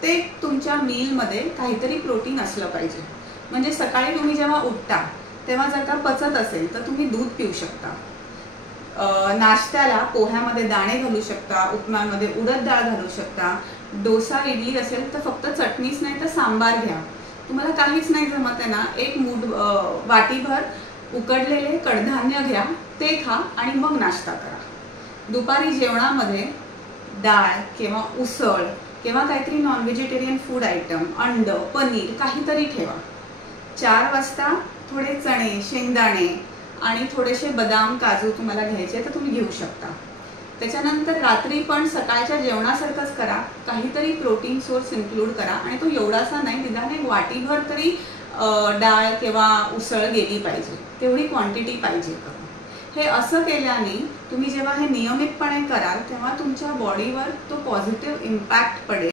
प्रत्येक तुमच्या मीलमध्ये काहीतरी प्रोटीन असलं पाहिजे। म्हणजे सकाळी तुम्ही जेव्हा उठता तेव्हा जर का पचत असेल तर तुम्ही दूध पिऊ शकता। नाश्त्याला पोह्यामध्ये दाणे घालू शकता, उपम्यामध्ये उडद डाळ घालू शकता। डोसा इडली असेल तर फक्त चटणीच नाही तर सांबार घ्या। तुम्हाला काहीच नाही जमत आहे ना, एक वाटीभर उकडलेले कडधान्य घ्या, ते खा आणि मग नाश्ता करा। दुपारी जेवणामध्ये डाळ किंवा उसळ किंवा काहीतरी नॉन व्हेजिटेरियन फूड आयटम, अंड, पनीर काहीतरी ठेवा। 4 वाजता थोडे चणे, शेंगदाणे आणि थोडेसे बदाम, काजू तुम्हाला घ्यायचे तर तुम्ही घेऊ शकता। त्याच्यानंतर रात्री पण सकाळच्या जेवणासारखंच करा, काहीतरी प्रोटीन सोर्स इन्क्लूड करा आणि तो एवढासा नाही, निदान एक वाटीभर तरी डाळ किंवा उसळ गेली पाहिजे, तेवढी क्वांटिटी पाहिजे। हे असं केल्याने तुम्ही जेव्हा हे नियमितपणे कराल तेव्हा तुमच्या बॉडीवर तो पॉझिटिव्ह इम्पॅक्ट पडेल।